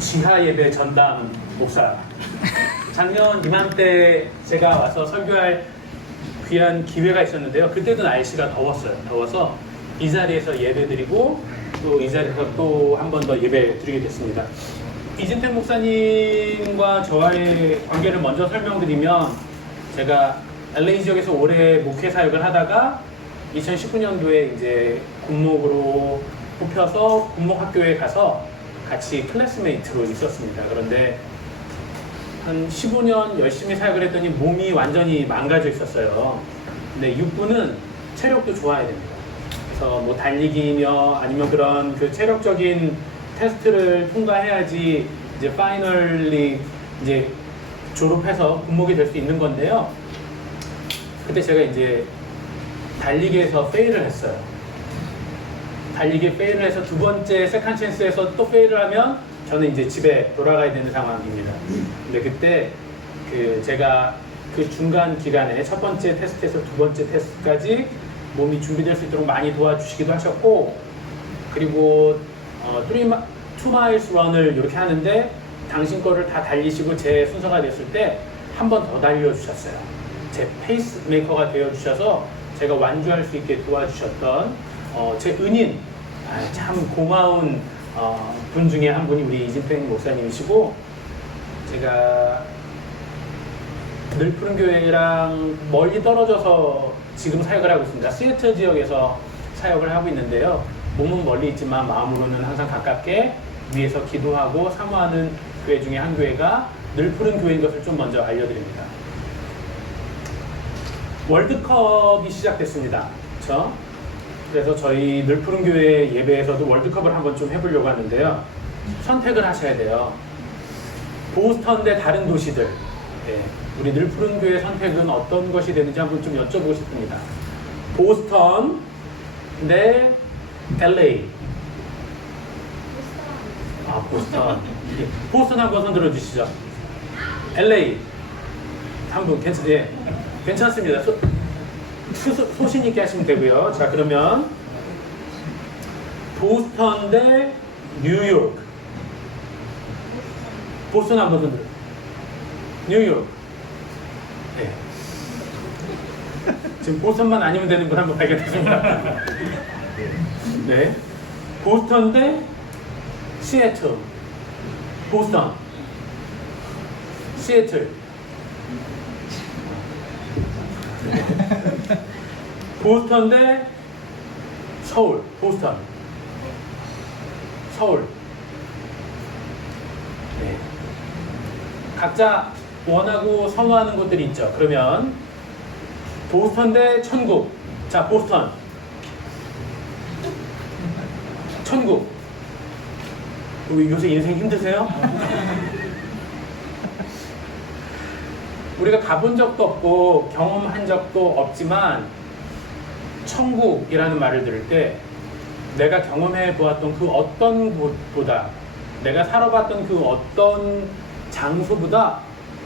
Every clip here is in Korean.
지하 예배 전담 목사. 작년 이맘때 제가 와서 설교할 귀한 기회가 있었는데요. 그때도 날씨가 더웠어요. 더워서 이 자리에서 예배 드리고 또 이 자리에서 또 한 번 더 예배 드리게 됐습니다. 이진택 목사님과 저와의 관계를 먼저 설명드리면, 제가 LA 지역에서 오래 목회 사역을 하다가 2019년도에 이제 군목으로 뽑혀서 군목학교에 가서 같이 클래스메이트로 있었습니다. 그런데 한 15년 열심히 사역을 했더니 몸이 완전히 망가져 있었어요. 근데 육군은 체력도 좋아야 됩니다. 그래서 뭐 달리기며 아니면 그런 그 체력적인 테스트를 통과해야지 이제 파이널리 이제 졸업해서 군목이 될 수 있는 건데요. 그때 제가 이제 달리기에서 페일을 했어요. 달리기에 페일을 해서 두 번째 세컨 찬스에서 또 페일을 하면 저는 이제 집에 돌아가야 되는 상황입니다. 근데 그때 제가 그 중간 기간에 첫 번째 테스트에서 두 번째 테스트까지 몸이 준비될 수 있도록 많이 도와주시기도 하셨고, 그리고 2 miles run을 이렇게 하는데 당신 거를 다 달리시고 제 순서가 됐을 때 한 번 더 달려주셨어요. 제 페이스메이커가 되어주셔서 제가 완주할 수 있게 도와주셨던 제 은인, 참 고마운 분 중에 한 분이 우리 이진택 목사님이시고, 제가 늘 푸른 교회랑 멀리 떨어져서 지금 사역을 하고 있습니다. 시애틀 지역에서 사역을 하고 있는데요. 몸은 멀리 있지만 마음으로는 항상 가깝게 위에서 기도하고 사모하는 교회 중에 한 교회가 늘 푸른 교회인 것을 좀 먼저 알려드립니다. 월드컵이 시작됐습니다. 그렇죠? 그래서 저희 늘 푸른 교회 예배에서도 월드컵을 한번 좀 해보려고 하는데요. 선택을 하셔야 돼요. 보스턴 대 다른 도시들. 네. 우리 늘 푸른 교회 선택은 어떤 것이 되는지 한번 좀 여쭤보고 싶습니다. 보스턴 대 LA. 보스턴. 보스턴 한번 손 들어주시죠. LA. 한 분, 괜찮습니다. 소신 있게 하시면 되고요. 자, 그러면 보스턴 대 뉴욕. 보스턴 한번 손 들어. 뉴욕. 네. 지금 보스턴만 아니면 되는 분 한 분 발견했습니다. 네. 보스턴 대 시애틀. 보스턴. 시애틀. 보스턴 대 서울. 보스턴. 서울. 네. 각자 원하고 선호하는 곳들이 있죠. 그러면 보스턴 대 천국. 자, 보스턴. 천국. 요새 인생 힘드세요? 우리가 가본 적도 없고 경험한 적도 없지만 천국이라는 말을 들을 때 내가 경험해 보았던 그 어떤 곳보다, 내가 살아봤던 그 어떤 장소보다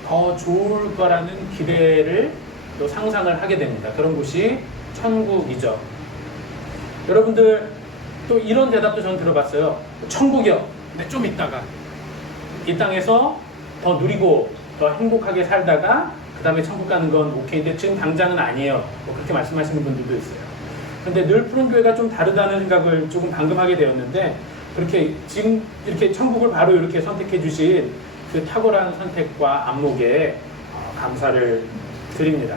더 좋을 거라는 기대를 또 상상을 하게 됩니다. 그런 곳이 천국이죠. 여러분들 또 이런 대답도 저는 들어봤어요. 천국이요. 근데 좀 있다가 이 땅에서 더 누리고 더 행복하게 살다가 그 다음에 천국 가는 건 오케이인데 지금 당장은 아니에요. 뭐 그렇게 말씀하시는 분들도 있어요. 근데 늘 푸른 교회가 좀 다르다는 생각을 조금 방금 하게 되었는데, 그렇게 지금 이렇게 천국을 바로 이렇게 선택해 주신 그 탁월한 선택과 안목에 감사를 드립니다.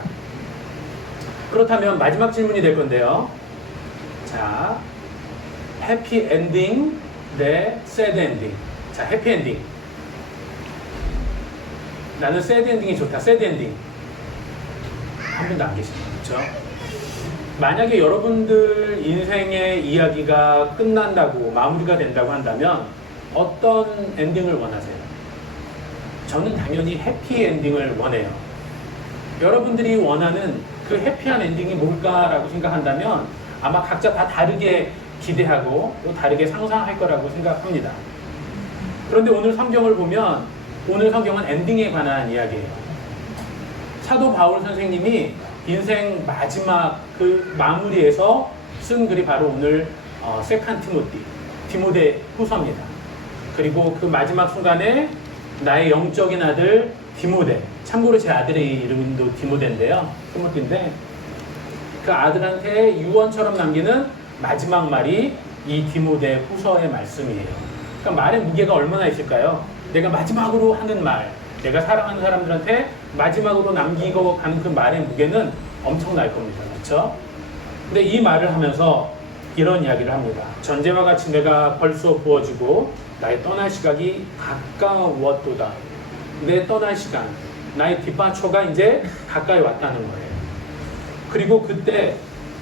그렇다면 마지막 질문이 될 건데요. 자, 해피 엔딩 대 새드 엔딩. 자, 해피 엔딩. 나는 새드 엔딩이 좋다. 새드 엔딩. 한 분도 안 계시네요. 그렇죠? 만약에 여러분들 인생의 이야기가 끝난다고, 마무리가 된다고 한다면 어떤 엔딩을 원하세요? 저는 당연히 해피 엔딩을 원해요. 여러분들이 원하는 그 해피한 엔딩이 뭘까라고 생각한다면 아마 각자 다 다르게 기대하고 또 다르게 상상할 거라고 생각합니다. 그런데 오늘 성경을 보면, 오늘 성경은 엔딩에 관한 이야기예요. 사도 바울 선생님이 인생 마지막 그 마무리에서 쓴 글이 바로 오늘 세컨 티모데 후서입니다. 그리고 그 마지막 순간에 나의 영적인 아들 디모데, 참고로 제 아들의 이름도 디모데인데요, 티모티인데, 그 아들한테 유언처럼 남기는 마지막 말이 이 디모데 후서의 말씀이에요. 그러니까 말의 무게가 얼마나 있을까요? 내가 마지막으로 하는 말, 내가 사랑하는 사람들한테 마지막으로 남기고 가는 그 말의 무게는 엄청날 겁니다. 그렇죠? 근데 이 말을 하면서 이런 이야기를 합니다. 전제와 같이 내가 벌써 부어지고 나의 떠날 시각이 가까웠도다. 내 떠날 시간, 나의 뒷바초가 이제 가까이 왔다는 거예요. 그리고 그때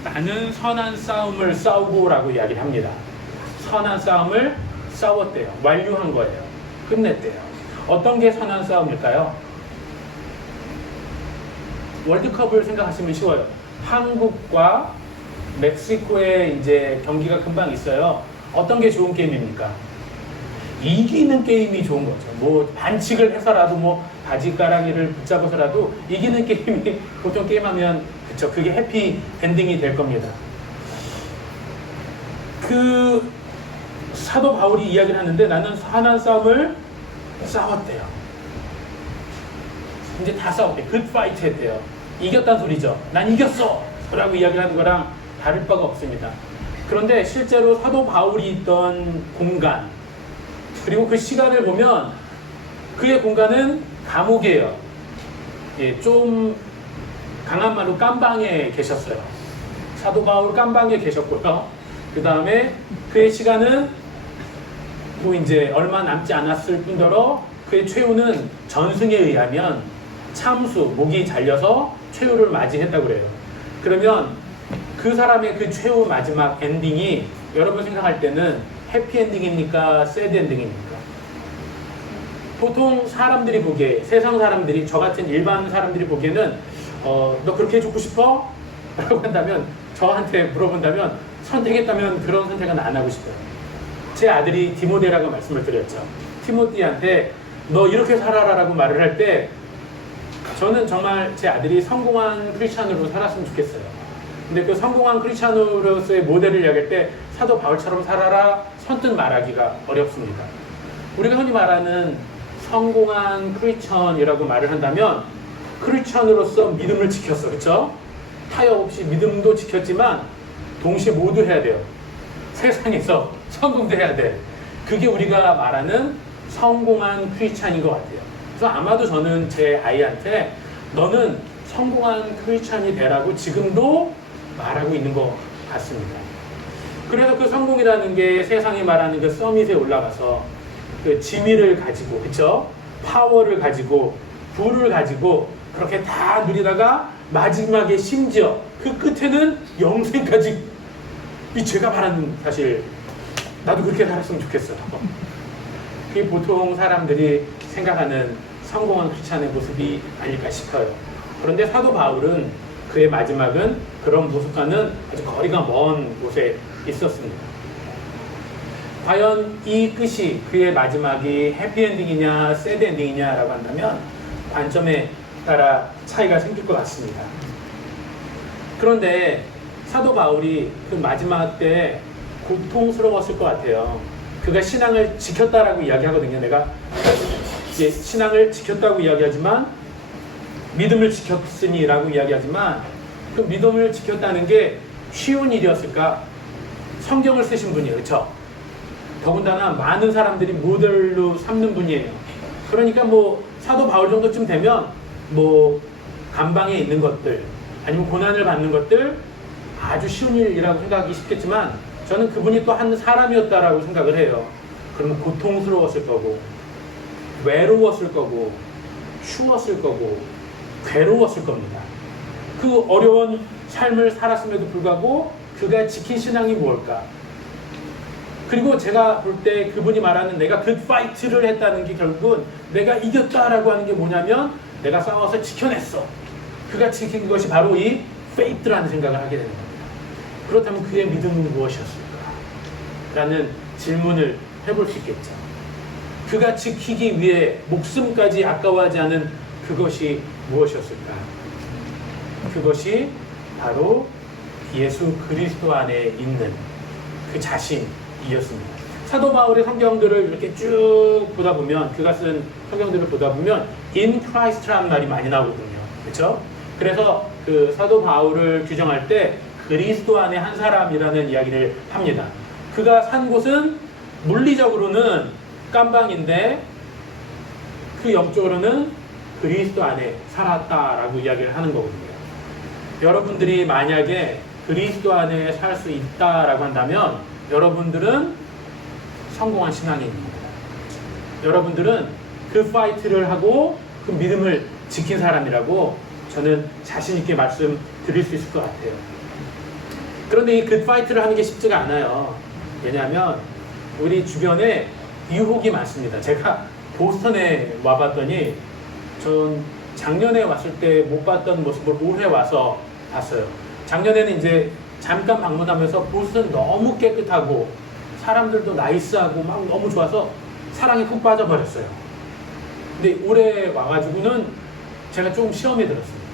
나는 선한 싸움을 싸우고라고 이야기를 합니다. 선한 싸움을 싸웠대요. 완료한 거예요. 끝냈대요. 어떤 게 선한 싸움일까요? 월드컵을 생각하시면 쉬워요. 한국과 멕시코의 이제 경기가 금방 있어요. 어떤 게 좋은 게임입니까? 이기는 게임이 좋은 거죠. 뭐 반칙을 해서라도 뭐 바지가랑이를 붙잡아서라도 이기는 게임이 보통 게임하면 그쵸, 그게 해피 엔딩이 될 겁니다. 그 사도 바울이 이야기를 하는데 나는 선한 싸움을 싸웠대요. 이제 다 싸웠대. 굿파이트 했대요. 이겼다는 소리죠. 난 이겼어! 라고 이야기하는 거랑 다를 바가 없습니다. 그런데 실제로 사도 바울이 있던 공간, 그리고 그 시간을 보면 그의 공간은 감옥이에요. 예, 좀 강한 말로 깜방에 계셨어요. 사도 바울 깜방에 계셨고요. 그 다음에 그의 시간은 또 이제 얼마 남지 않았을 뿐더러 그의 최후는 전승에 의하면 참수, 목이 잘려서 최후를 맞이했다고 그래요. 그러면 그 사람의 그 최후 마지막 엔딩이 여러분 생각할 때는 해피엔딩입니까? 새드엔딩입니까? 보통 사람들이 보기에, 세상 사람들이, 저 같은 일반 사람들이 보기에는 너 그렇게 해주고 싶어? 라고 한다면, 저한테 물어본다면 선택했다면 그런 선택은 안 하고 싶어요. 제 아들이 디모데라고 말씀을 드렸죠. 티모티한테 너 이렇게 살아라 라고 말을 할 때 저는 정말 제 아들이 성공한 크리스찬으로 살았으면 좋겠어요. 근데 그 성공한 크리스찬으로서의 모델을 이야기할 때 사도 바울처럼 살아라 선뜻 말하기가 어렵습니다. 우리가 흔히 말하는 성공한 크리스찬이라고 말을 한다면 크리스찬으로서 믿음을 지켰어. 그렇죠? 타협 없이 믿음도 지켰지만 동시에 모두 해야 돼요. 세상에서 성공도 해야 돼. 그게 우리가 말하는 성공한 크리스찬인 것 같아요. 그래서 아마도 저는 제 아이한테 너는 성공한 크리스찬이 되라고 지금도 말하고 있는 것 같습니다. 그래서 그 성공이라는 게 세상이 말하는 그 서밋에 올라가서 그 지위를 가지고, 그쵸? 파워를 가지고, 부를 가지고 그렇게 다 누리다가 마지막에 심지어 그 끝에는 영생까지, 이 제가 말하는, 사실 나도 그렇게 살았으면 좋겠어요. 그게 보통 사람들이 생각하는 성공한 크리스찬의 모습이 아닐까 싶어요. 그런데 사도 바울은 그의 마지막은 그런 모습과는 아주 거리가 먼 곳에 있었습니다. 과연 이 끝이 그의 마지막이 해피엔딩이냐 새드엔딩이냐라고 한다면 관점에 따라 차이가 생길 것 같습니다. 그런데 사도 바울이 그 마지막 때 고통스러웠을 것 같아요. 그가 신앙을 지켰다라고 이야기하거든요. 내가 이제 신앙을 지켰다고 이야기하지만 믿음을 지켰으니라고 이야기하지만 그 믿음을 지켰다는 게 쉬운 일이었을까? 성경을 쓰신 분이에요. 그렇죠? 더군다나 많은 사람들이 모델로 삼는 분이에요. 그러니까 뭐 사도 바울 정도쯤 되면 뭐 감방에 있는 것들 아니면 고난을 받는 것들 아주 쉬운 일이라고 생각하기 쉽겠지만 저는 그분이 또 한 사람이었다라고 생각을 해요. 그러면 고통스러웠을 거고 외로웠을 거고 추웠을 거고 괴로웠을 겁니다. 그 어려운 삶을 살았음에도 불구하고 그가 지킨 신앙이 뭘까? 그리고 제가 볼 때 그분이 말하는 내가 굿파이트를 했다는 게 결국은 내가 이겼다라고 하는 게 뭐냐면 내가 싸워서 지켜냈어. 그가 지킨 것이 바로 이 페이트라는 생각을 하게 되는 겁니다. 그렇다면 그의 믿음은 무엇이었을까? 라는 질문을 해볼 수 있겠죠. 그가 지키기 위해 목숨까지 아까워하지 않은 그것이 무엇이었을까? 그것이 바로 예수 그리스도 안에 있는 그 자신이었습니다. 사도 바울의 성경들을 이렇게 쭉 보다 보면, 그가 쓴 성경들을 보다 보면 in Christ라는 말이 많이 나오거든요. 그렇죠? 그래서 그 사도 바울을 규정할 때 그리스도 안에 한 사람이라는 이야기를 합니다. 그가 산 곳은 물리적으로는 깜방인데 그 영적으로는 그리스도 안에 살았다라고 이야기를 하는 거거든요. 여러분들이 만약에 그리스도 안에 살 수 있다라고 한다면 여러분들은 성공한 신앙인입니다. 여러분들은 그 파이트를 하고 그 믿음을 지킨 사람이라고 저는 자신 있게 말씀드릴 수 있을 것 같아요. 그런데 이 굿파이트를 하는 게 쉽지가 않아요. 왜냐하면 우리 주변에 유혹이 많습니다. 제가 보스턴에 와봤더니 전 작년에 왔을 때 못 봤던 모습을 올해 와서 봤어요. 작년에는 이제 잠깐 방문하면서 보스턴 너무 깨끗하고 사람들도 나이스하고 막 너무 좋아서 사랑에 훅 빠져버렸어요. 근데 올해 와가지고는 제가 조금 시험에 들었습니다.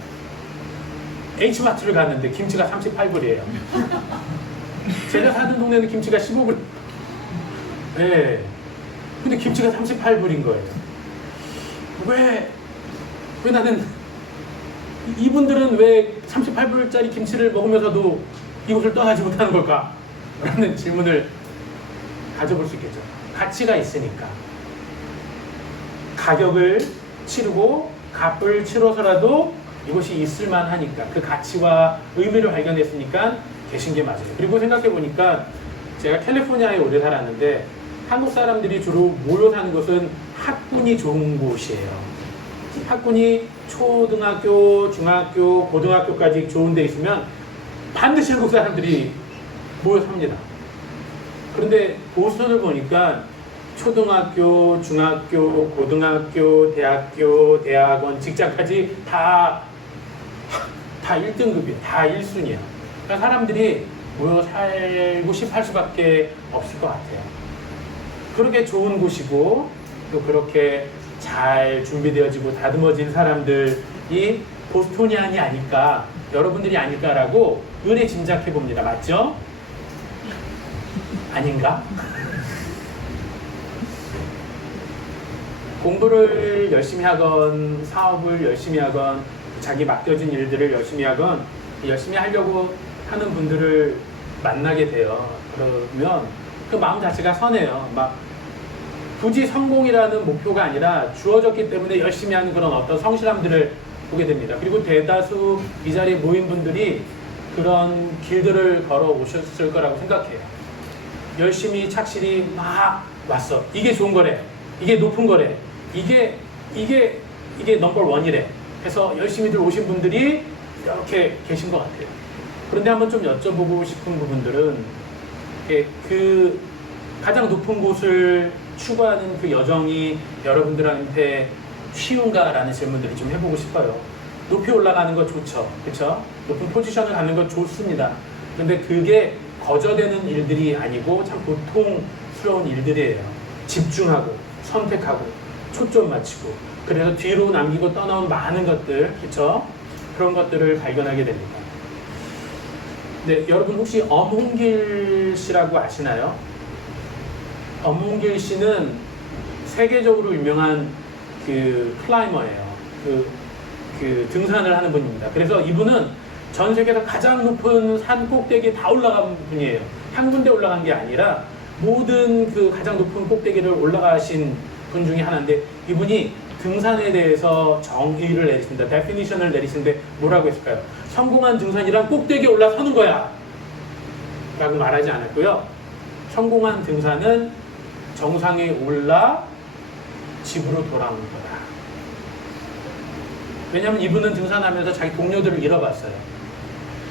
H마트를 갔는데 김치가 38불이에요. 제가 사는 동네는 김치가 15불. 네. 근데 김치가 38불인 거예요. 왜 나는, 이분들은 왜 38불짜리 김치를 먹으면서도 이곳을 떠나지 못하는 걸까? 라는 질문을 가져볼 수 있겠죠. 가치가 있으니까. 가격을 치르고 값을 치러서라도 이것이 있을만 하니까, 그 가치와 의미를 발견했으니까 계신 게 맞아요. 그리고 생각해 보니까 제가 캘리포니아에 오래 살았는데 한국 사람들이 주로 모여 사는 곳은 학군이 좋은 곳이에요. 학군이 초등학교, 중학교, 고등학교까지 좋은 데 있으면 반드시 한국 사람들이 모여 삽니다. 그런데 보스턴을 보니까 초등학교, 중학교, 고등학교, 대학교, 대학원, 직장까지 다 1등급이에요. 다 1순위야. 그러니까 사람들이 모여 살고 싶할 수밖에 없을 것 같아요. 그렇게 좋은 곳이고 또 그렇게 잘 준비되어지고 다듬어진 사람들이 보스토니안이 아닐까, 여러분들이 아닐까라고 은혜 짐작해 봅니다. 맞죠? 아닌가? 공부를 열심히 하건 사업을 열심히 하건 자기 맡겨진 일들을 열심히 하건 열심히 하려고 하는 분들을 만나게 돼요. 그러면 그 마음 자체가 선해요. 막 굳이 성공이라는 목표가 아니라 주어졌기 때문에 열심히 하는 그런 어떤 성실함들을 보게 됩니다. 그리고 대다수 이 자리에 모인 분들이 그런 길들을 걸어 오셨을 거라고 생각해요. 열심히 착실히 막 왔어. 이게 좋은 거래. 이게 높은 거래. 이게 넘버 원이래. 해서 열심히들 오신 분들이 이렇게 계신 것 같아요. 그런데 한번 좀 여쭤보고 싶은 부분들은 그 가장 높은 곳을 추구하는 그 여정이 여러분들한테 쉬운가라는 질문들을 좀 해보고 싶어요. 높이 올라가는 거 좋죠. 그렇죠? 높은 포지션을 갖는 거 좋습니다. 그런데 그게 거저되는 일들이 아니고 참 고통스러운 일들이에요. 집중하고 선택하고 초점 맞추고 그래서 뒤로 남기고 떠나온 많은 것들, 그렇죠? 그런 것들을 발견하게 됩니다. 네, 여러분 혹시 엄홍길 씨라고 아시나요? 엄홍길 씨는 세계적으로 유명한 그 클라이머예요. 그 등산을 하는 분입니다. 그래서 이분은 전 세계에서 가장 높은 산 꼭대기에 다 올라간 분이에요. 한 군데 올라간 게 아니라 모든 그 가장 높은 꼭대기를 올라가신 분 중에 하나인데, 이분이 등산에 대해서 정의를 내리십니다. 데피니션을 내리시는데 뭐라고 했을까요? 성공한 등산이란 꼭대기에 올라서는 거야 라고 말하지 않았고요. 성공한 등산은 정상에 올라 집으로 돌아오는 거다. 왜냐하면 이분은 등산하면서 자기 동료들을 잃어봤어요.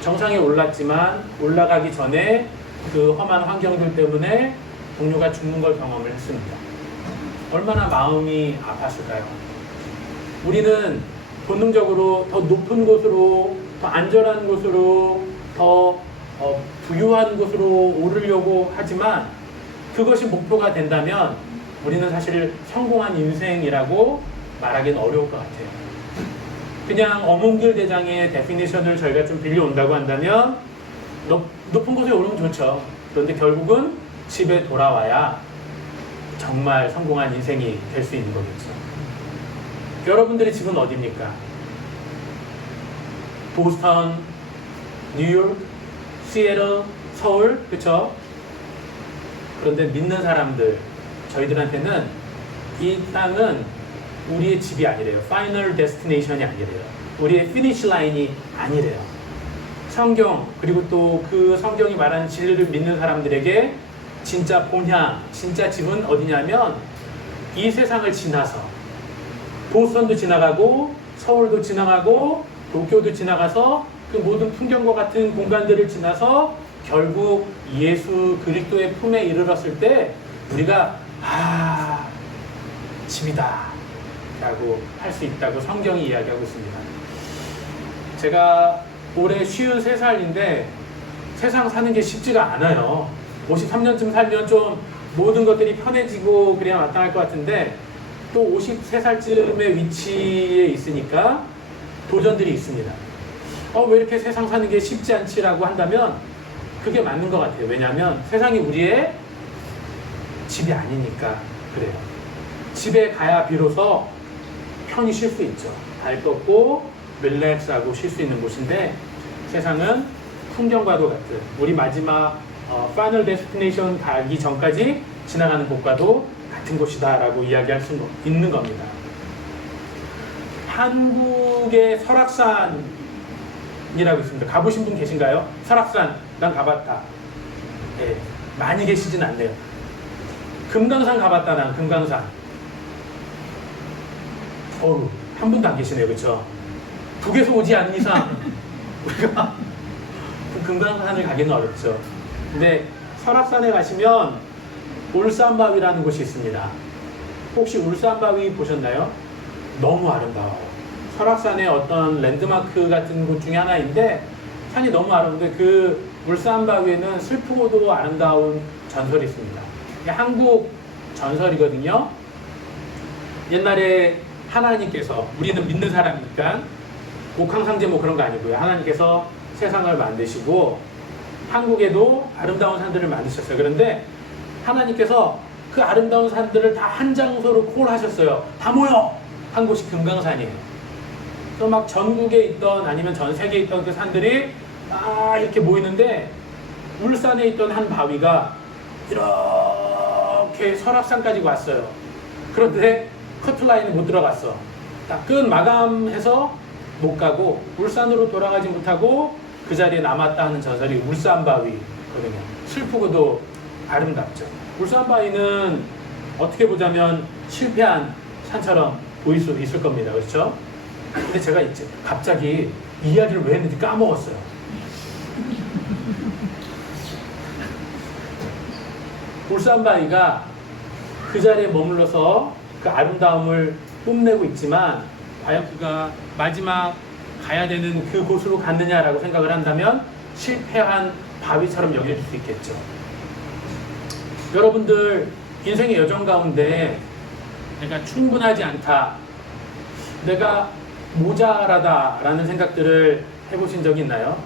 정상에 올랐지만 올라가기 전에 그 험한 환경들 때문에 동료가 죽는 걸 경험을 했습니다. 얼마나 마음이 아팠을까요? 우리는 본능적으로 더 높은 곳으로, 더 안전한 곳으로, 더 부유한 곳으로 오르려고 하지만 그것이 목표가 된다면 우리는 사실 성공한 인생이라고 말하기는 어려울 것 같아요. 그냥 엄홍길 대장의 데피니션을 저희가 좀 빌려온다고 한다면 높은 곳에 오르면 좋죠. 그런데 결국은 집에 돌아와야 정말 성공한 인생이 될 수 있는 거겠죠. 여러분들의 집은 어디입니까? 보스턴, 뉴욕, 시애틀, 서울, 그렇죠? 그런데 믿는 사람들, 저희들한테는 이 땅은 우리의 집이 아니래요. 파이널 데스티네이션이 아니래요. 우리의 피니시 라인이 아니래요. 성경, 그리고 또 그 성경이 말하는 진리를 믿는 사람들에게 진짜 본향, 진짜 집은 어디냐면 이 세상을 지나서 보스턴도 지나가고 서울도 지나가고 도쿄도 지나가서 그 모든 풍경과 같은 공간들을 지나서 결국 예수 그리스도의 품에 이르렀을 때 우리가 집이다 라고 할 수 있다고 성경이 이야기하고 있습니다. 제가 올해 53살인데 세상 사는 게 쉽지가 않아요. 53년쯤 살면 좀 모든 것들이 편해지고 그래야 마땅할 것 같은데 또 53살쯤의 위치에 있으니까 도전들이 있습니다. 왜 이렇게 세상 사는 게 쉽지 않지라고 한다면 그게 맞는 것 같아요. 왜냐하면 세상이 우리의 집이 아니니까 그래요. 집에 가야 비로소 편히 쉴 수 있죠. 발 뻗고 릴렉스하고 쉴 수 있는 곳인데 세상은 풍경과도 같은 우리 마지막 파이널 데스티네이션 가기 전까지 지나가는 곳과도 같은 곳이다 라고 이야기할 수 있는 겁니다. 한국의 설악산이라고 있습니다. 가보신 분 계신가요? 설악산 난 가봤다. 네, 많이 계시진 않네요. 금강산 가봤다. 난 금강산. 한 분도 안 계시네요. 그렇죠? 북에서 오지 않는 이상 우리가 금강산을 가기는 어렵죠. 근데 설악산에 가시면 울산바위라는 곳이 있습니다. 혹시 울산바위 보셨나요? 너무 아름다워요. 설악산의 어떤 랜드마크 같은 곳 중에 하나인데 산이 너무 아름다운데 그 울산바위에는 슬프고도 아름다운 전설이 있습니다. 이게 한국 전설이거든요. 옛날에 하나님께서 우리는 믿는 사람이니까 옥황상제 뭐 그런 거 아니고요. 하나님께서 세상을 만드시고 한국에도 아름다운 산들을 만드셨어요. 그런데 하나님께서 그 아름다운 산들을 다 한 장소로 콜하셨어요. 다 모여! 한 곳이 금강산이에요. 그래서 막 전국에 있던 아니면 전 세계에 있던 그 산들이 막 이렇게 모이는데 울산에 있던 한 바위가 이렇게 설악산까지 왔어요. 그런데 커트라인에 못 들어갔어. 딱 끝 마감해서 못 가고 울산으로 돌아가지 못하고 그 자리에 남았다 하는 전설이 울산바위거든요. 슬프고도 아름답죠. 울산바위는 어떻게 보자면 실패한 산처럼 보일 수 있을 겁니다. 그렇죠? 근데 제가 이제 갑자기 이야기를 왜 했는지 까먹었어요. 울산바위가 그 자리에 머물러서 그 아름다움을 뽐내고 있지만 과연 그가 마지막 가야 되는 그 곳으로 갔느냐라고 생각을 한다면 실패한 바위처럼 여겨질 수 있겠죠. 여러분들 인생의 여정 가운데 내가 충분하지 않다, 내가 모자라다라는 생각들을 해보신 적이 있나요?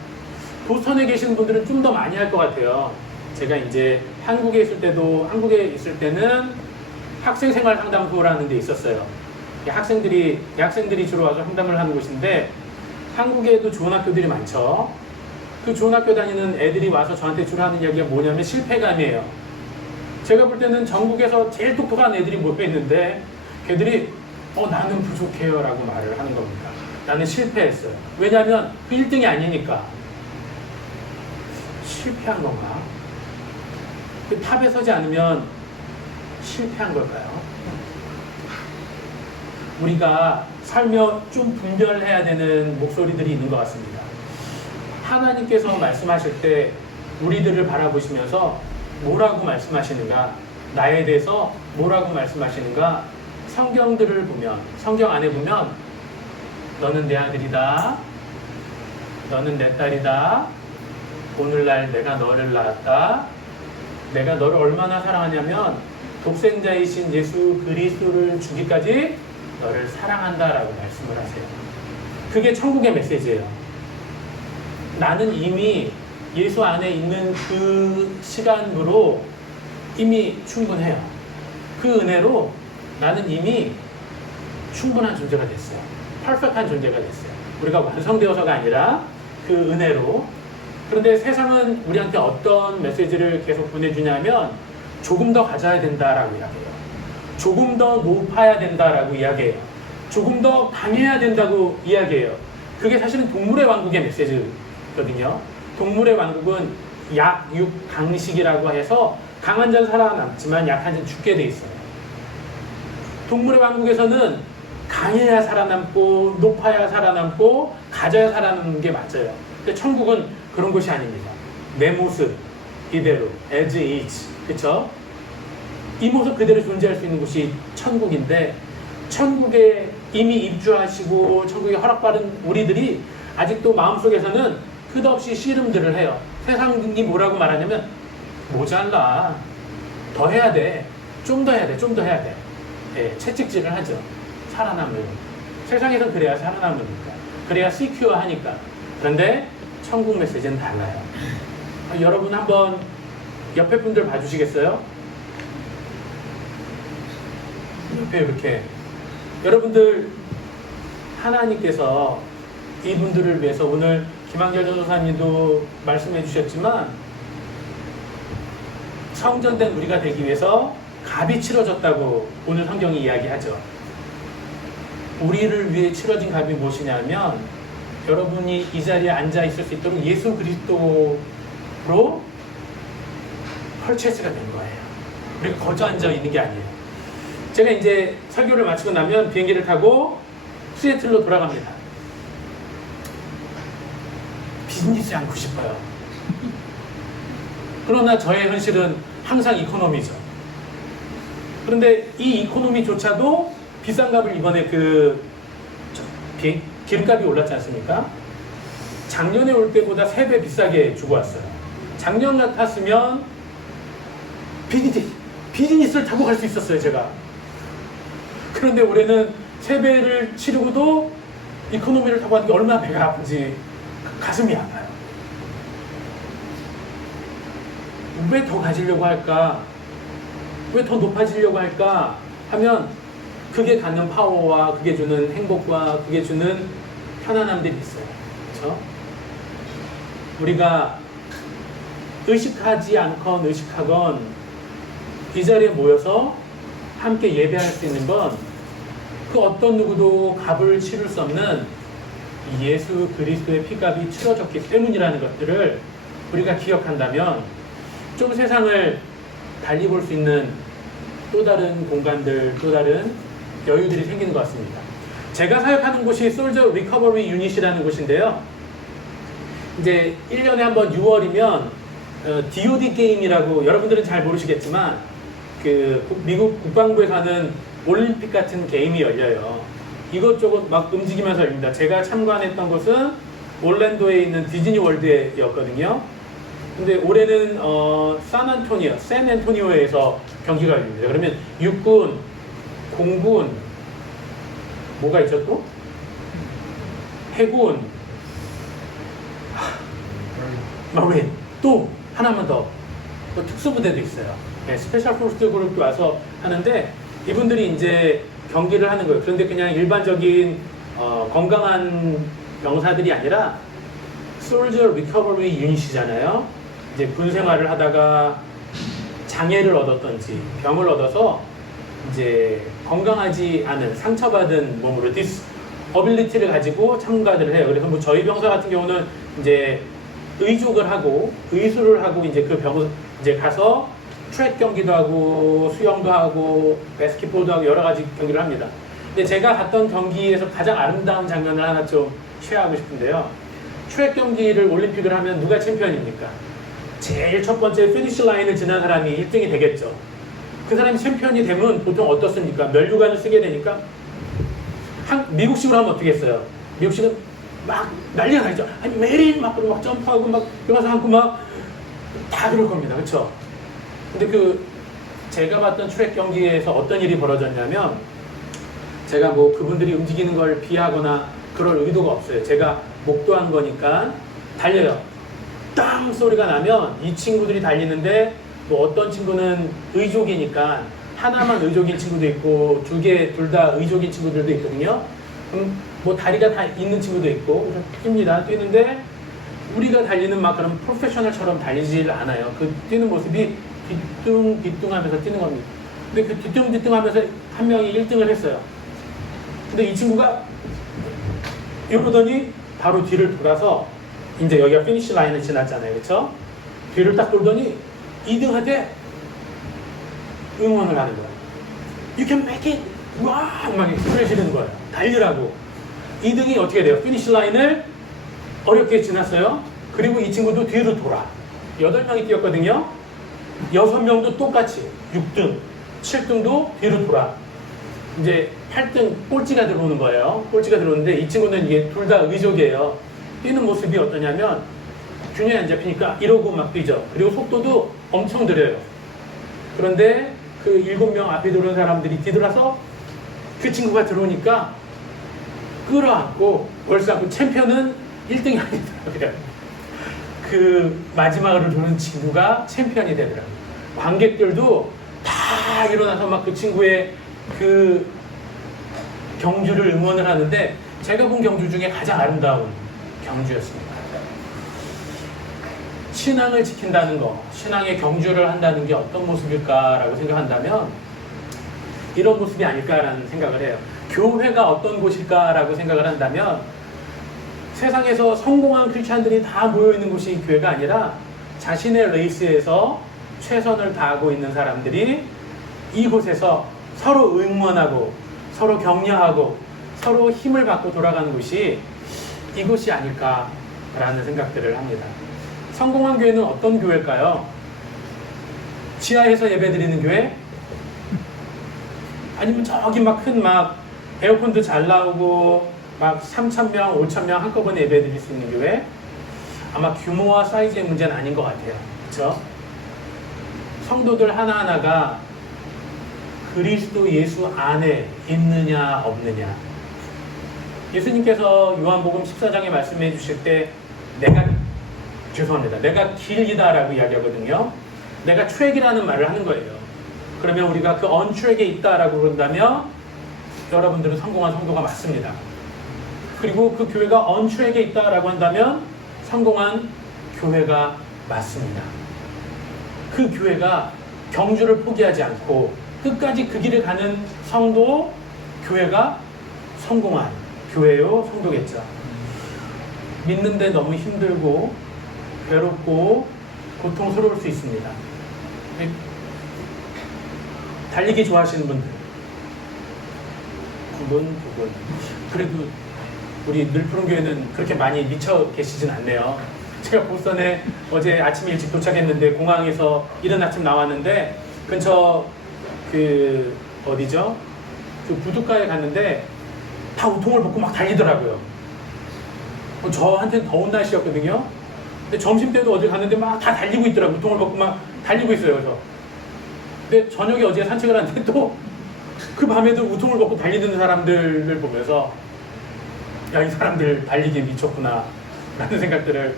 보스턴에 계시는 분들은 좀 더 많이 할 것 같아요. 제가 이제 한국에 있을 때는 학생생활 상담소라는 데 있었어요. 대학생들이 주로 와서 상담을 하는 곳인데 한국에도 좋은 학교들이 많죠. 그 좋은 학교 다니는 애들이 와서 저한테 주로 하는 이야기가 뭐냐면 실패감이에요. 제가 볼 때는 전국에서 제일 똑똑한 애들이 모여있는데 걔들이 나는 부족해요 라고 말을 하는 겁니다. 나는 실패했어요. 왜냐하면 그 1등이 아니니까. 실패한 건가? 그 탑에 서지 않으면 실패한 걸까요? 우리가 살며 좀 분별해야 되는 목소리들이 있는 것 같습니다. 하나님께서 말씀하실 때 우리들을 바라보시면서 뭐라고 말씀하시는가, 나에 대해서 뭐라고 말씀하시는가, 성경들을 보면, 성경 안에 보면 너는 내 아들이다, 너는 내 딸이다, 오늘날 내가 너를 낳았다, 내가 너를 얼마나 사랑하냐면 독생자이신 예수 그리스도를 주기까지 너를 사랑한다라고 말씀을 하세요. 그게 천국의 메시지예요. 나는 이미 예수 안에 있는 그 시간으로 이미 충분해요. 그 은혜로 나는 이미 충분한 존재가 됐어요. 퍼펙트한 존재가 됐어요. 우리가 완성되어서가 아니라 그 은혜로. 그런데 세상은 우리한테 어떤 메시지를 계속 보내주냐면 조금 더 가져야 된다라고 이야기해요. 조금 더 높아야 된다라고 이야기해요. 조금 더 강해야 된다고 이야기해요. 그게 사실은 동물의 왕국의 메시지거든요. 동물의 왕국은 약육강식이라고 해서 강한 자는 살아남지만 약한 자는 죽게 돼 있어요. 동물의 왕국에서는 강해야 살아남고 높아야 살아남고 가져야 살아남는 게 맞아요. 근데 천국은 그런 곳이 아닙니다. 내 모습 이대로 as is, 그렇죠? 이 모습 그대로 존재할 수 있는 곳이 천국인데, 천국에 이미 입주하시고 천국에 허락받은 우리들이 아직도 마음속에서는 끝없이 씨름들을 해요. 세상이 뭐라고 말하냐면 모자라, 더 해야 돼, 좀 더 해야 돼, 좀 더 해야 돼. 예, 채찍질을 하죠. 살아남으려고. 세상에선 그래야 살아남으니까, 그래야 시큐어 하니까. 그런데 천국 메시지는 달라요. 여러분 한번 옆에 분들 봐주시겠어요? 옆에 이렇게. 여러분들 하나님께서 이분들을 위해서, 오늘 김한결 전도사님도 말씀해 주셨지만 성전된 우리가 되기 위해서 값이 치러졌다고 오늘 성경이 이야기하죠. 우리를 위해 치러진 값이 무엇이냐면, 여러분이 이 자리에 앉아 있을 수 있도록 예수 그리스도로 펄체스가 된 거예요. 우리가 거저 앉아 있는 게 아니에요. 제가 이제 설교를 마치고 나면 비행기를 타고 시애틀로 돌아갑니다. 비즈니스 않고 싶어요. 그러나 저의 현실은 항상 이코노미죠. 그런데 이 이코노미조차도 비싼 값을 이번에 기름값이 올랐지 않습니까? 작년에 올 때보다 3배 비싸게 주고 왔어요. 작년 같았으면 비즈니스를 타고 갈 수 있었어요, 제가. 그런데 올해는 3배를 치르고도 이코노미를 타고 하는 게 얼마나 배가 아픈지 가슴이 아파요. 왜 더 가지려고 할까? 왜 더 높아지려고 할까? 하면 그게 갖는 파워와 그게 주는 행복과 그게 주는 편안함들이 있어요. 그렇죠? 우리가 의식하지 않건 의식하건 이 자리에 모여서 함께 예배할 수 있는 건 그 어떤 누구도 값을 치를 수 없는 예수 그리스도의 피값이 치러졌기 때문이라는 것들을 우리가 기억한다면 좀 세상을 달리 볼 수 있는 또 다른 공간들, 또 다른 여유들이 생기는 것 같습니다. 제가 사역하는 곳이 솔저 리커버리 유닛이라는 곳인데요. 이제 1년에 한 번 6월이면 DOD 게임이라고, 여러분들은 잘 모르시겠지만 그 미국 국방부에서 하는 올림픽 같은 게임이 열려요. 이것저것 막 움직이면서 열립니다. 제가 참관했던 곳은 올랜도에 있는 디즈니 월드였거든요. 근데 올해는 샌 안토니오에서 경기가 열립니다. 그러면 육군, 공군, 뭐가 있죠 또? 해군, 마린, 또 하나만 더, 또 특수부대도 있어요. 네, 스페셜 포스 그룹도 와서 하는데 이분들이 이제 경기를 하는 거예요. 그런데 그냥 일반적인 건강한 병사들이 아니라 솔저 리커버리 유닛이잖아요. 이제 군 생활을 하다가 장애를 얻었던지 병을 얻어서 이제 건강하지 않은 상처받은 몸으로 어빌리티를 가지고 참가들을 해요. 그래서 뭐 저희 병사 같은 경우는 이제 의족을 하고 의수를 하고 이제 그 병 이제 가서 트랙 경기도 하고 수영도 하고 바스켓볼도 하고 여러 가지 경기를 합니다. 근데 제가 갔던 경기에서 가장 아름다운 장면을 하나 좀 쉐어하고 싶은데요. 트랙 경기를 올림픽을 하면 누가 챔피언입니까? 제일 첫 번째 피니시 라인을 지난 사람이 1등이 되겠죠. 그 사람이 챔피언이 되면 보통 어떻습니까? 면류관을 쓰게 되니까 미국식으로 하면 어떻게 했어요? 미국식은 막 난리가 나죠. 아니 메린 막 점프하고 막 들어가서 하고 막 다 그럴 겁니다. 그렇죠? 근데 제가 봤던 트랙 경기에서 어떤 일이 벌어졌냐면, 제가 뭐 그분들이 움직이는 걸 비하거나 그럴 의도가 없어요. 제가 목도한 거니까 달려요. 땅 소리가 나면 이 친구들이 달리는데 뭐 어떤 친구는 의족이니까 하나만 의족인 친구도 있고 둘 다 의족인 친구들도 있거든요. 뭐 다리가 다 있는 친구도 있고 뜁니다. 뛰는데 우리가 달리는 막 그런 프로페셔널처럼 달리질 않아요. 그 뛰는 모습이 뒤뚱뒤뚱하면서 뛰는 겁니다. 근데 그 뒤뚱뒤뚱하면서 한 명이 1등을 했어요. 근데 이 친구가 이러더니 바로 뒤를 돌아서 이제 여기가 피니시 라인을 지났잖아요. 그렇죠? 뒤를 딱 돌더니 2등한테 응원을 하는 거예요. You can make it! 와! 막 소리 지르는 거예요. 달리라고. 2등이 어떻게 돼요? 피니시 라인을 어렵게 지났어요. 그리고 이 친구도 뒤로 돌아. 8명이 뛰었거든요. 6명도 똑같이 6등, 7등도 뒤로 돌아. 이제 8등 꼴찌가 들어오는 거예요. 꼴찌가 들어오는데 이 친구는 이게 둘 다 의족이에요. 뛰는 모습이 어떠냐면 균형이 안 잡히니까 이러고 막 뛰죠. 그리고 속도도 엄청 느려요. 그런데 그 7명 앞에 들어온 사람들이 뒤돌아서 그 친구가 들어오니까 끌어안고 벌써 그 챔피언은 1등이 아니더라고요. 그 마지막으로 도는 친구가 챔피언이 되더라고요. 관객들도 다 일어나서 막 그 친구의 그 경주를 응원을 하는데 제가 본 경주 중에 가장 아름다운 경주였습니다. 신앙을 지킨다는 거, 신앙의 경주를 한다는 게 어떤 모습일까라고 생각한다면 이런 모습이 아닐까라는 생각을 해요. 교회가 어떤 곳일까라고 생각을 한다면 세상에서 성공한 크리스찬들이 다 모여있는 곳이 교회가 아니라 자신의 레이스에서 최선을 다하고 있는 사람들이 이곳에서 서로 응원하고 서로 격려하고 서로 힘을 받고 돌아가는 곳이 이곳이 아닐까라는 생각들을 합니다. 성공한 교회는 어떤 교회일까요? 지하에서 예배드리는 교회? 아니면 저기 막 큰 막 에어컨도 잘 나오고 막 3,000명, 5,000명 한꺼번에 예배드릴 수 있는 교회? 아마 규모와 사이즈의 문제는 아닌 것 같아요. 그렇죠? 성도들 하나하나가 그리스도 예수 안에 있느냐 없느냐. 예수님께서 요한복음 14장에 말씀해 주실 때 내가 길이다라고 이야기하거든요. 내가 트랙이라는 말을 하는 거예요. 그러면 우리가 그 언트랙에 있다라고 그런다면 여러분들은 성공한 성도가 맞습니다. 그리고 그 교회가 언트랙에 있다라고 한다면 성공한 교회가 맞습니다. 그 교회가 경주를 포기하지 않고 끝까지 그 길을 가는 성도, 교회가 성공한 교회요, 성도겠죠. 믿는데 너무 힘들고 괴롭고 고통스러울 수 있습니다. 달리기 좋아하시는 분들 두 분. 그래도 우리 늘푸른교회는 그렇게 많이 미쳐 계시진 않네요. 제가 보스턴에 어제 아침 일찍 도착했는데 공항에서 이른 아침 나왔는데 근처 그 어디죠? 그 부둣가에 갔는데 다 우통을 벗고 막 달리더라고요. 저한테는 더운 날씨였거든요. 근데 점심때도 어디 갔는데 막 다 달리고 있더라고요. 우통을 벗고 막 달리고 있어요. 그래서. 근데 저녁에 어제 산책을 하는데 또 그 밤에도 우통을 벗고 달리는 사람들을 보면서 야, 이 사람들 달리기에 미쳤구나 라는 생각들을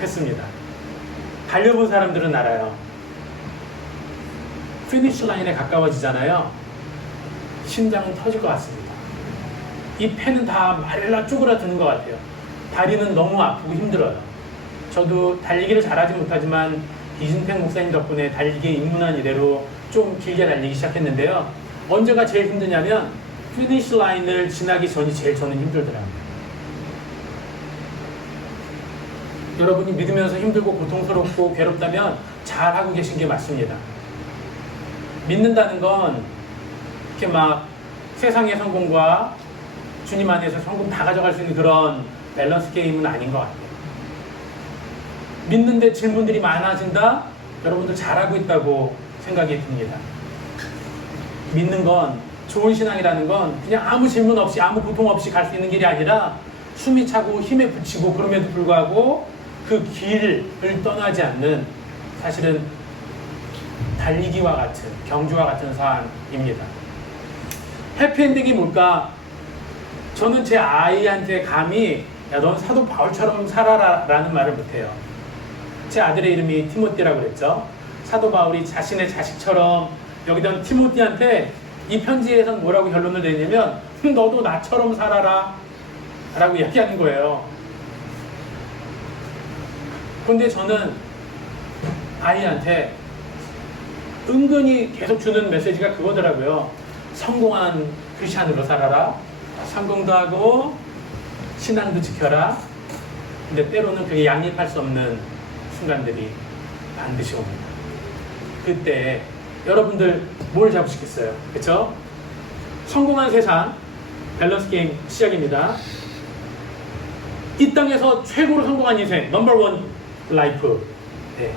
했습니다. 달려본 사람들은 알아요. 피니시 라인에 가까워지잖아요. 심장은 터질 것 같습니다. 이 폐는 다 말라 쪼그라드는 것 같아요. 다리는 너무 아프고 힘들어요. 저도 달리기를 잘하지 못하지만 이준택 목사님 덕분에 달리기에 입문한 이래로 좀 길게 달리기 시작했는데요. 언제가 제일 힘드냐면 피니시 라인을 지나기 전이 제일 저는 힘들더라고요. 여러분이 믿으면서 힘들고 고통스럽고 괴롭다면 잘하고 계신 게 맞습니다. 믿는다는 건 이렇게 막 세상의 성공과 주님 안에서 성공 다 가져갈 수 있는 그런 밸런스 게임은 아닌 것 같아요. 믿는데 질문들이 많아진다? 여러분들 잘하고 있다고 생각이 듭니다. 믿는 건, 좋은 신앙이라는 건 그냥 아무 질문 없이 아무 고통 없이 갈 수 있는 길이 아니라 숨이 차고 힘에 부치고 그럼에도 불구하고 그 길을 떠나지 않는 사실은 달리기와 같은, 경주와 같은 사안입니다. 해피엔딩이 뭘까? 저는 제 아이한테 감히 야, 넌 사도 바울처럼 살아라 라는 말을 못해요. 제 아들의 이름이 티모티라고 그랬죠. 사도 바울이 자신의 자식처럼 여기다 티모티한테 이 편지에선 뭐라고 결론을 내냐면 너도 나처럼 살아라 라고 이야기하는 거예요. 근데 저는 아이한테 은근히 계속 주는 메시지가 그거더라고요. 성공한 크리스찬으로 살아라. 성공도 하고 신앙도 지켜라. 근데 때로는 그게 양립할 수 없는 순간들이 반드시 옵니다. 그때 여러분들 뭘 잡으시겠어요? 그렇죠? 성공한 세상 밸런스 게임 시작입니다. 이 땅에서 최고로 성공한 인생 넘버 원 라이프. 네.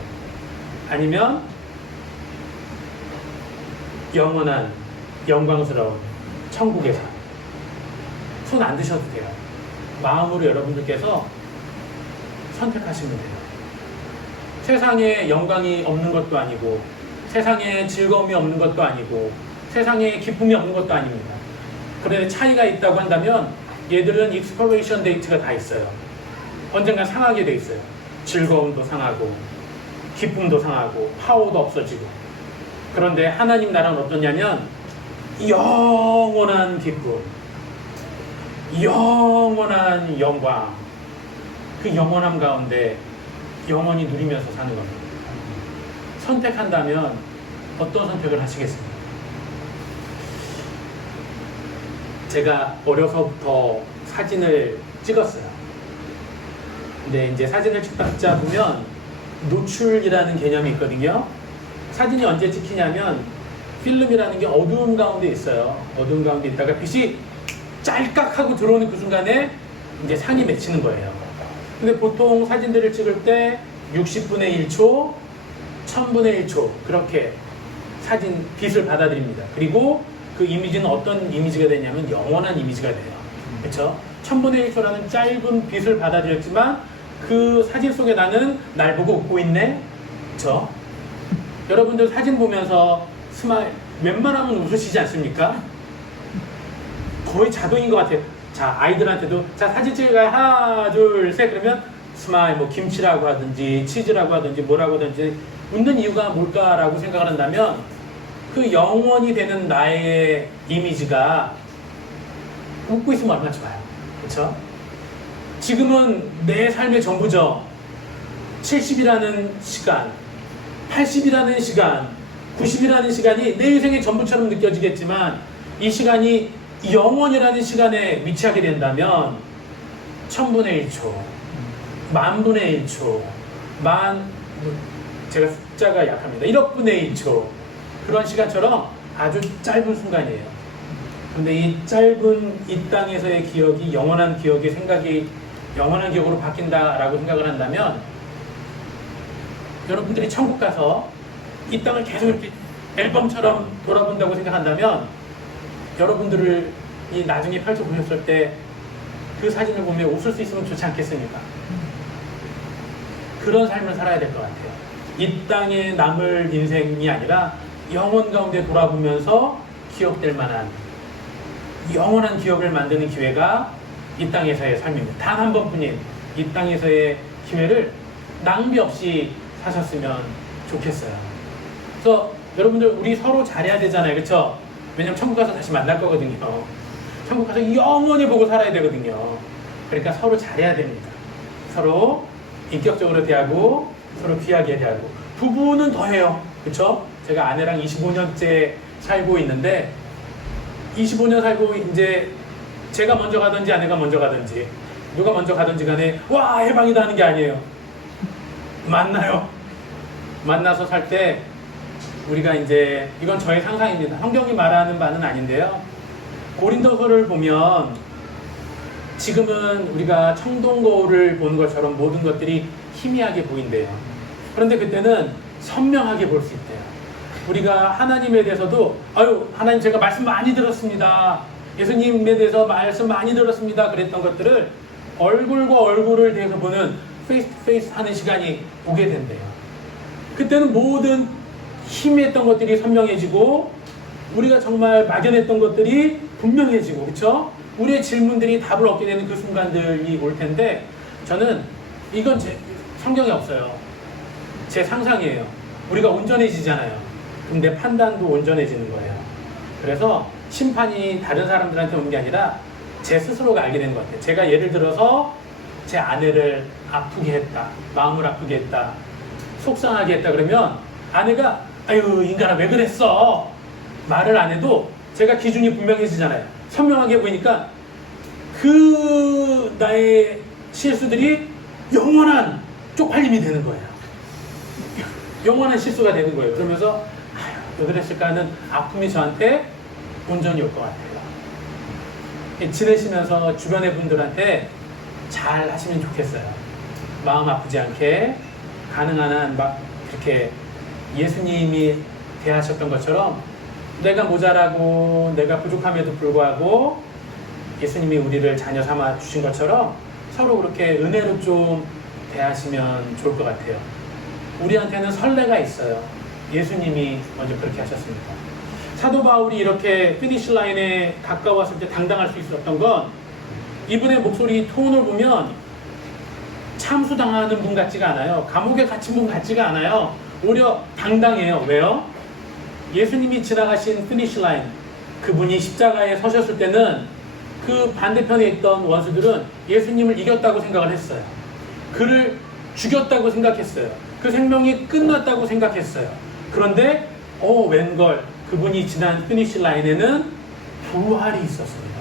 아니면 영원한 영광스러운 천국의 삶. 손 안 드셔도 돼요. 마음으로 여러분들께서 선택하시면 돼요. 세상에 영광이 없는 것도 아니고 세상에 즐거움이 없는 것도 아니고 세상에 기쁨이 없는 것도 아닙니다. 그런데 차이가 있다고 한다면 얘들은 익스퍼레이션 데이트가 다 있어요. 언젠가 상하게 돼 있어요. 즐거움도 상하고 기쁨도 상하고 파워도 없어지고. 그런데 하나님 나라는 어떠냐면 영원한 기쁨, 영원한 영광, 그 영원함 가운데 영원히 누리면서 사는 겁니다. 선택한다면 어떤 선택을 하시겠습니까? 제가 어려서부터 사진을 찍었어요. 근데 이제 사진을 찍다 보면 노출이라는 개념이 있거든요. 사진이 언제 찍히냐면 필름이라는 게 어두움 가운데 있어요. 어두움 가운데 있다가 빛이 짤깍하고 들어오는 그 순간에 이제 상이 맺히는 거예요. 근데 보통 사진들을 찍을 때 60분의 1초, 1000분의 1초 그렇게 사진 빛을 받아들입니다. 그리고 그 이미지는 어떤 이미지가 되냐면 영원한 이미지가 돼요. 그렇죠? 1000분의 1초라는 짧은 빛을 받아들였지만 그 사진 속에 나는 날 보고 웃고 있네. 그렇죠? 여러분들 사진 보면서 스마일 웬만하면 웃으시지 않습니까? 거의 자동인 것 같아요. 자, 아이들한테도 자 사진 찍어요. 하나 둘 셋 그러면 스마일 뭐 김치라고 하든지 치즈라고 하든지 뭐라고 하든지 웃는 이유가 뭘까라고 생각을 한다면 그 영원히 되는 나의 이미지가 웃고 있으면 얼마나 좋아요. 그렇죠? 지금은 내 삶의 전부죠. 70이라는 시간, 80이라는 시간, 90이라는 시간이 내 인생의 전부처럼 느껴지겠지만 이 시간이 영원이라는 시간에 위치하게 된다면 1000분의 1초, 10,000분의 1초, 제가 숫자가 약합니다. 1억분의 1초 그런 시간처럼 아주 짧은 순간이에요. 근데 이 짧은 이 땅에서의 기억이 영원한 기억의 생각이 영원한 기억으로 바뀐다라고 생각을 한다면 여러분들이 천국 가서 이 땅을 계속 이렇게 앨범처럼 돌아본다고 생각한다면 여러분들을 이 나중에 펼쳐보셨을 때 그 사진을 보며 웃을 수 있으면 좋지 않겠습니까? 그런 삶을 살아야 될 것 같아요. 이 땅에 남을 인생이 아니라 영원 가운데 돌아보면서 기억될 만한 영원한 기억을 만드는 기회가 이 땅에서의 삶입니다. 단 한 번뿐인 이 땅에서의 기회를 낭비 없이 사셨으면 좋겠어요. 그래서 여러분들 우리 서로 잘해야 되잖아요. 그렇죠? 왜냐면 천국 가서 다시 만날 거거든요. 천국 가서 영원히 보고 살아야 되거든요. 그러니까 서로 잘해야 됩니다. 서로 인격적으로 대하고 서로 귀하게 대하고 부부는 더 해요. 그렇죠? 제가 아내랑 25년째 살고 있는데 25년 살고 이제 제가 먼저 가든지 아내가 먼저 가든지 누가 먼저 가든지 간에 와 해방이다 하는 게 아니에요. 만나요. 만나서 살 때 우리가 이제 이건 저의 상상입니다. 성경이 말하는 바는 아닌데요. 고린도서를 보면 지금은 우리가 청동거울을 보는 것처럼 모든 것들이 희미하게 보인대요. 그런데 그때는 선명하게 볼 수 있대요. 우리가 하나님에 대해서도 아유 하나님 제가 말씀 많이 들었습니다. 예수님에 대해서 말씀 많이 들었습니다. 그랬던 것들을 얼굴과 얼굴을 대해서 보는 페이스 투 페이스 하는 시간이 오게 된대요. 그때는 모든 희미했던 것들이 선명해지고 우리가 정말 막연했던 것들이 분명해지고 그렇죠? 우리의 질문들이 답을 얻게 되는 그 순간들이 올 텐데 저는 이건 성경에 없어요. 제 상상이에요. 우리가 온전해지잖아요. 그럼 내 판단도 온전해지는 거예요. 그래서 심판이 다른 사람들한테 오는 게 아니라 제 스스로가 알게 되는 것 같아요. 제가 예를 들어서 제 아내를 아프게 했다, 마음을 아프게 했다, 속상하게 했다 그러면 아내가 아유 인간아 왜 그랬어 말을 안 해도 제가 기준이 분명해지잖아요. 선명하게 보이니까 그 나의 실수들이 영원한 쪽팔림이 되는 거예요. 영원한 실수가 되는 거예요. 그러면서 아유 왜 그랬을까 하는 아픔이 저한테 온전히 올 것 같아요. 지내시면서 주변의 분들한테 잘 하시면 좋겠어요. 마음 아프지 않게 가능한 한 막 그렇게 예수님이 대하셨던 것처럼 내가 모자라고 내가 부족함에도 불구하고 예수님이 우리를 자녀 삼아 주신 것처럼 서로 그렇게 은혜로 좀 대하시면 좋을 것 같아요. 우리한테는 선례가 있어요. 예수님이 먼저 그렇게 하셨습니다. 사도 바울이 이렇게 피니시 라인에 가까웠을 때 당당할 수 있었던 건 이분의 목소리 톤을 보면 참수당하는 분 같지가 않아요. 감옥에 갇힌 분 같지가 않아요. 오히려 당당해요. 왜요? 예수님이 지나가신 피니시 라인, 그분이 십자가에 서셨을 때는 그 반대편에 있던 원수들은 예수님을 이겼다고 생각을 했어요. 그를 죽였다고 생각했어요. 그 생명이 끝났다고 생각했어요. 그런데 웬걸 그분이 지난 피니시 라인에는 부활이 있었습니다.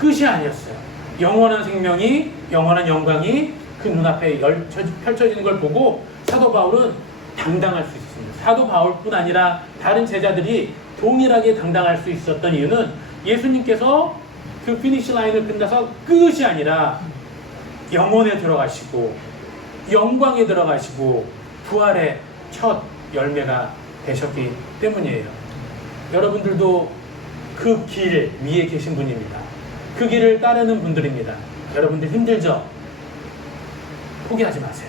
끝이 아니었어요. 영원한 생명이, 영원한 영광이 그 눈앞에 펼쳐지는 걸 보고 사도 바울은 당당할 수 있습니다. 사도 바울뿐 아니라 다른 제자들이 동일하게 당당할 수 있었던 이유는 예수님께서 그 피니시 라인을 끝나서 끝이 아니라 영혼에 들어가시고 영광에 들어가시고 부활의 첫 열매가 되셨기 때문이에요. 여러분들도 그 길 위에 계신 분입니다. 그 길을 따르는 분들입니다. 여러분들 힘들죠? 포기하지 마세요.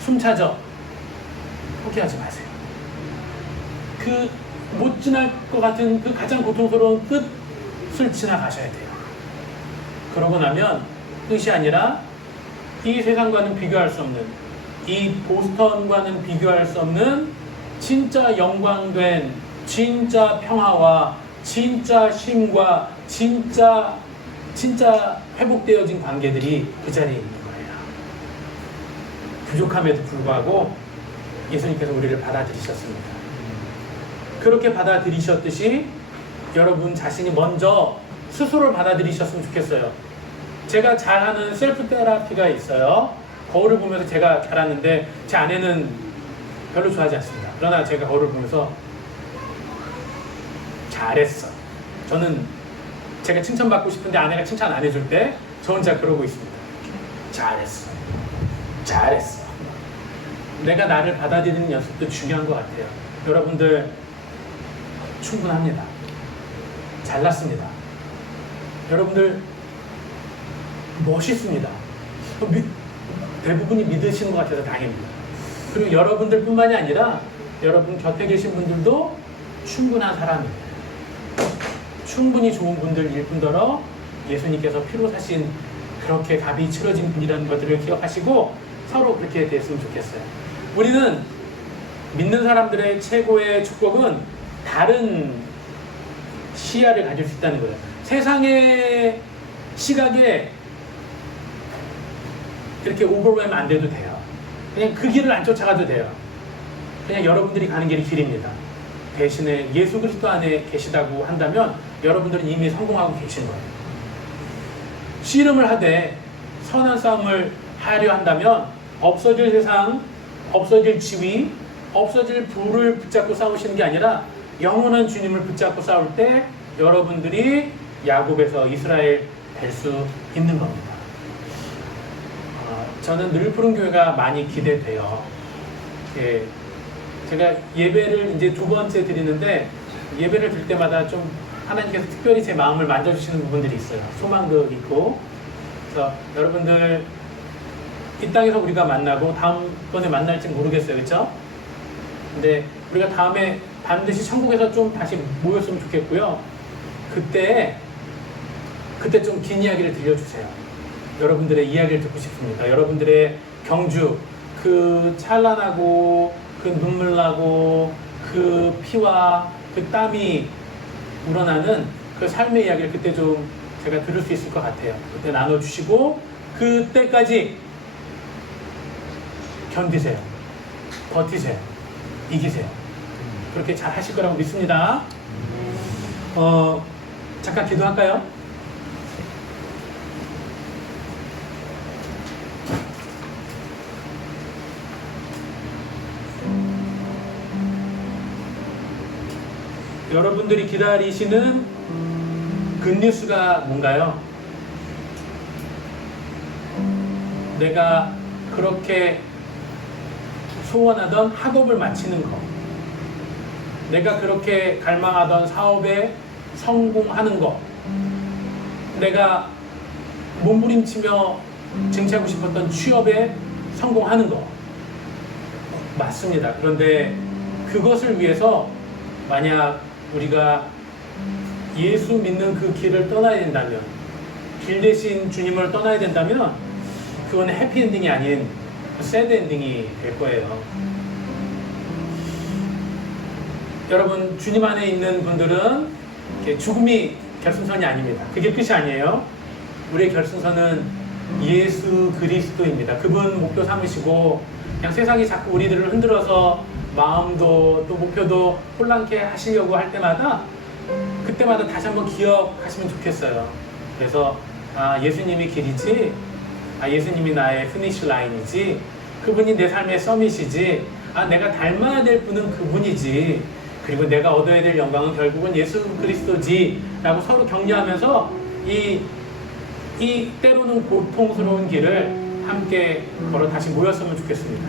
숨차죠? 포기하지 마세요. 그 못 지날 것 같은 그 가장 고통스러운 끝을 지나가셔야 돼요. 그러고 나면 끝이 아니라 이 세상과는 비교할 수 없는, 이 보스턴과는 비교할 수 없는 진짜 영광된 진짜 평화와 진짜 쉼과 진짜 회복되어진 관계들이 그 자리에 있는 거예요. 부족함에도 불구하고 예수님께서 우리를 받아들이셨습니다. 그렇게 받아들이셨듯이 여러분 자신이 먼저 스스로를 받아들이셨으면 좋겠어요. 제가 잘하는 셀프 테라피가 있어요. 거울을 보면서 제가 잘하는데 제 아내는 별로 좋아하지 않습니다. 그러나 제가 거울을 보면서 잘했어. 저는 제가 칭찬받고 싶은데 아내가 칭찬 안 해줄 때 저 혼자 그러고 있습니다. 잘했어. 잘했어. 내가 나를 받아들이는 연습도 중요한 것 같아요. 여러분들 충분합니다. 잘났습니다. 여러분들 멋있습니다. 대부분이 믿으시는 것 같아서 다행입니다. 그리고 여러분들 뿐만이 아니라 여러분 곁에 계신 분들도 충분한 사람입니다. 충분히 좋은 분들일 뿐더러 예수님께서 피로 사신 그렇게 값이 치러진 분이라는 것들을 기억하시고 서로 그렇게 됐으면 좋겠어요. 우리는 믿는 사람들의 최고의 축복은 다른 시야를 가질 수 있다는 거예요. 세상의 시각에 이렇게 오버웨임 안 돼도 돼요. 그냥 그 길을 안 쫓아가도 돼요. 그냥 여러분들이 가는 길이 길입니다. 대신에 예수 그리스도 안에 계시다고 한다면 여러분들은 이미 성공하고 계신 거예요. 씨름을 하되 선한 싸움을 하려 한다면 없어질 세상, 없어질 지위, 없어질 부를 붙잡고 싸우시는 게 아니라 영원한 주님을 붙잡고 싸울 때 여러분들이 야곱에서 이스라엘 될 수 있는 겁니다. 저는 늘 푸른 교회가 많이 기대돼요. 예, 제가 예배를 이제 두 번째 드리는데 예배를 드릴 때마다 좀 하나님께서 특별히 제 마음을 만져주시는 부분들이 있어요. 소망도 있고. 그래서 여러분들 이 땅에서 우리가 만나고 다음번에 만날지 모르겠어요. 그렇죠? 근데 우리가 다음에 반드시 천국에서 좀 다시 모였으면 좋겠고요. 그때 좀 긴 이야기를 들려주세요. 여러분들의 이야기를 듣고 싶습니다. 여러분들의 경주, 그 찬란하고 그 눈물 나고 그 피와 그 땀이 우러나는 그 삶의 이야기를 그때 좀 제가 들을 수 있을 것 같아요. 그때 나눠주시고 그때까지 견디세요. 버티세요. 이기세요. 그렇게 잘 하실 거라고 믿습니다. 잠깐 기도할까요? 여러분들이 기다리시는 굿뉴스가 뭔가요? 내가 그렇게 소원하던 학업을 마치는 것, 내가 그렇게 갈망하던 사업에 성공하는 것, 내가 몸부림치며 쟁취하고 싶었던 취업에 성공하는 것, 맞습니다. 그런데 그것을 위해서 만약 우리가 예수 믿는 그 길을 떠나야 된다면, 길 대신 주님을 떠나야 된다면 그건 해피엔딩이 아닌 새드엔딩이 될 거예요. 여러분, 주님 안에 있는 분들은 죽음이 결승선이 아닙니다. 그게 끝이 아니에요. 우리의 결승선은 예수 그리스도입니다. 그분 목표 삼으시고 그냥 세상이 자꾸 우리들을 흔들어서 마음도 또 목표도 혼란케 하시려고 할 때마다 그때마다 다시 한번 기억하시면 좋겠어요. 그래서 예수님이 길이지, 예수님이 나의 피니시 라인이지, 그분이 내 삶의 서밋이지, 내가 닮아야 될 분은 그분이지, 그리고 내가 얻어야 될 영광은 결국은 예수 그리스도지 라고 서로 격려하면서 이 때로는 고통스러운 길을 함께 걸어 다시 모였으면 좋겠습니다.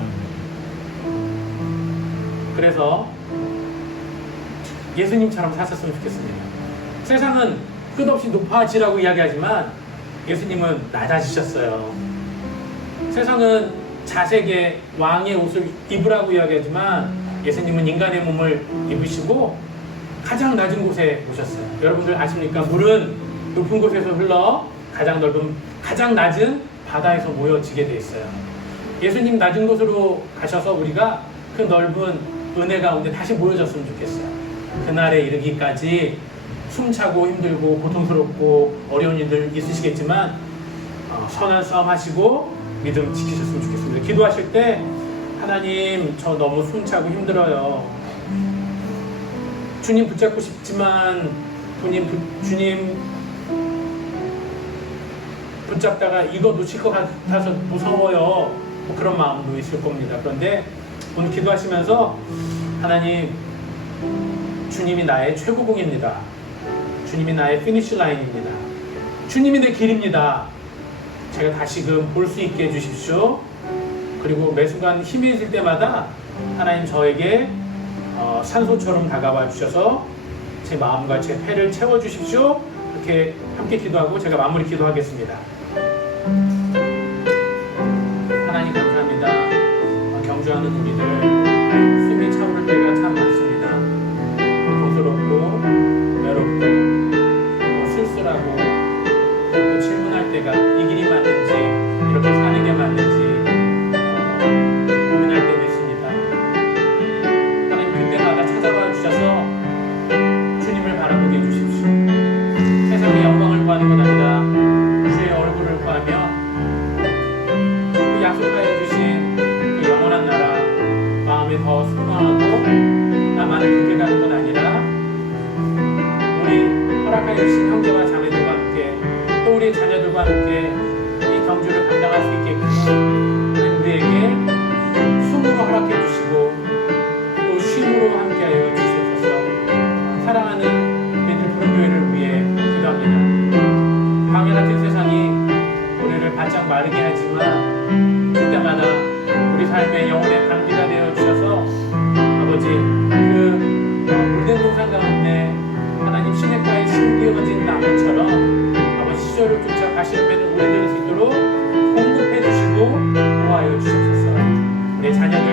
그래서 예수님처럼 사셨으면 좋겠습니다. 세상은 끝없이 높아지라고 이야기하지만 예수님은 낮아지셨어요. 세상은 자색의 왕의 옷을 입으라고 이야기하지만 예수님은 인간의 몸을 입으시고 가장 낮은 곳에 오셨어요. 여러분들 아십니까? 물은 높은 곳에서 흘러 가장 낮은 바다에서 모여지게 돼 있어요. 예수님 낮은 곳으로 가셔서 우리가 그 넓은 은혜 가운데 다시 모여졌으면 좋겠어요. 그날에 이르기까지 숨차고 힘들고 고통스럽고 어려운 일들 있으시겠지만 선한 싸움 하시고 믿음 지키셨으면 좋겠습니다. 기도하실 때 하나님, 저 너무 숨차고 힘들어요. 주님 붙잡고 싶지만 주님 붙잡다가 이거 놓칠 것 같아서 무서워요. 뭐 그런 마음도 있을 겁니다. 그런데 오늘 기도하시면서 하나님, 주님이 나의 최고봉입니다. 주님이 나의 피니시 라인입니다. 주님이 내 길입니다. 제가 다시금 볼 수 있게 해주십시오. 그리고 매 순간 힘이 들 때마다 하나님 저에게 산소처럼 다가와 주셔서 제 마음과 제 폐를 채워주십시오. 이렇게 함께 기도하고 제가 마무리 기도하겠습니다. 하나님 감사합니다. 경주하는 우리들 숨이 차오를 때가 참 많습니다. 고통스럽고 외롭고 쓸쓸하고 또 질문할 때가 이 길이 맞는지 이렇게 사는 게 맞는지 고민할 때도 있습니다. 하나님 그때마다 찾아와 주셔서 주님을 바라보게 해주십시오. 세상의 영광을 구하는 것 아니라 주의 얼굴을 구하며 그 약속하여 주신 그 영원한 나라 마음에 더 소망하고 나만을 그렇게 가는 건 아니라 우리 허락하여 주신 형제와 자매들과 함께 또 우리의 자녀들과 함께 이 경주를 감당할 수 있게끔 우리에게 숨으로 허락해 주시고 또 쉼으로 함께하여 주시옵소서. 사랑하는 우리들 부흥교회를 위해 기도합니다. 광야 같은 세상이 우리를 바짝 마르게 하지만 그때마다 우리 삶의 영혼의 단비가 되어 주셔서 아버지 그 물된 동산 가운데 하나님 시냇가에 심기어진 나무처럼 아버지 시절을 쫓아 가시는 배는 오래될 수 있도록 공급해 주시고 보호하여 주시옵소서. 우리 자녀들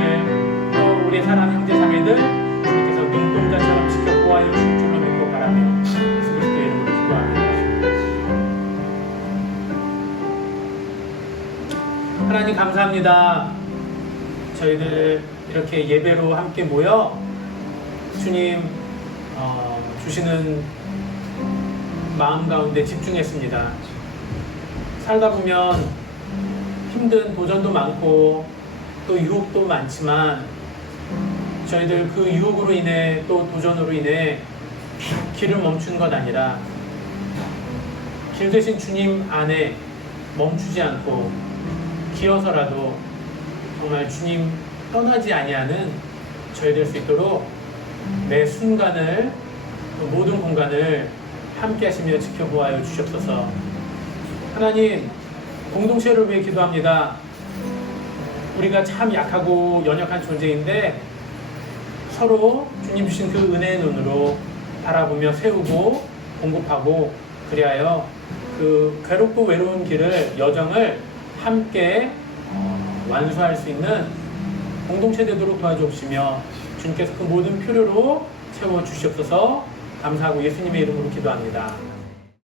또 우리 사랑하는 형제 자매들 주님께서 눈동자처럼 지켜 보호하여 주실 줄로 믿고 바라며 예수 그리스도의 이름으로 기도합니다. 하나님 감사합니다. 저희들 이렇게 예배로 함께 모여 주님 주시는 마음 가운데 집중했습니다. 살다 보면 힘든 도전도 많고 또 유혹도 많지만 저희들 그 유혹으로 인해 또 도전으로 인해 길을 멈춘 것 아니라 길 대신 주님 안에 멈추지 않고 기어서라도 정말 주님 떠나지 아니하는 저희 될 수 있도록 매 순간을 모든 공간을 함께 하시며 지켜보아요 주시옵소서. 하나님, 공동체를 위해 기도합니다. 우리가 참 약하고 연약한 존재인데 서로 주님 주신 그 은혜의 눈으로 바라보며 세우고 공급하고 그리하여 그 괴롭고 외로운 길을 여정을 함께 완수할 수 있는 공동체 되도록 도와주시며 주님께서 그 모든 필요로 채워 주시옵소서. 감사하고 예수님의 이름으로 기도합니다.